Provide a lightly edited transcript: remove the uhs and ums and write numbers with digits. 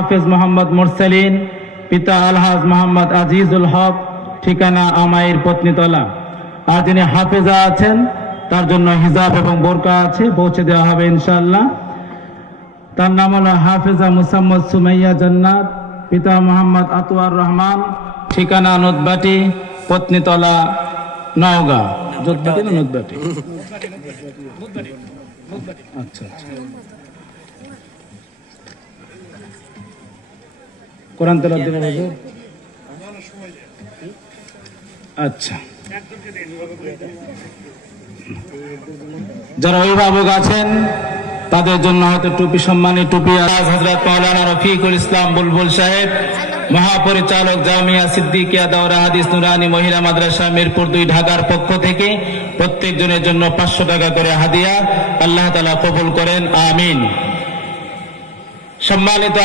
হাফেজ মোহাম্মদ মুরসালিন, পিতা আলহাজ মোহাম্মদ আজিজুল হক, ঠিকানা আমাইর পত্নীতলা। আর যিনি হাফেজা আছেন তার জন্য হিজাব এবং বোরকা আছে, পৌঁছে দেওয়া হবে ইনশাআল্লাহ। তার নাম হলো হাফেজা মুসাম্মদ সুমাইয়া জান্নাত, পিতা মোহাম্মদ আতওয়ার রহমান, ঠিকানা নদবাটি পত্নীতলা নওগাঁ। যোধবাটি না নদবাটি? আচ্ছা আচ্ছা। কোরআন তেলাওয়াত দিবেন হুজুর? আচ্ছা। যারা অভিভাবক আছেন তাদের জন্য হয়তো টুপি, সম্মানী টুপি। হযরত মাওলানা রফিকুল ইসলাম বুলবুল সাহেব, মহাপরিচালক জামিয়া সিদ্দিকিয়া দাওরা হাদিস নুরানি মহিলা মাদ্রাসা মিরপুর 2 ঢাকার পক্ষ থেকে প্রত্যেকজনের জন্য 500 টাকা করে হাদিয়া। আল্লাহ তাআলা কবুল করেন, আমিন। সম্মানিত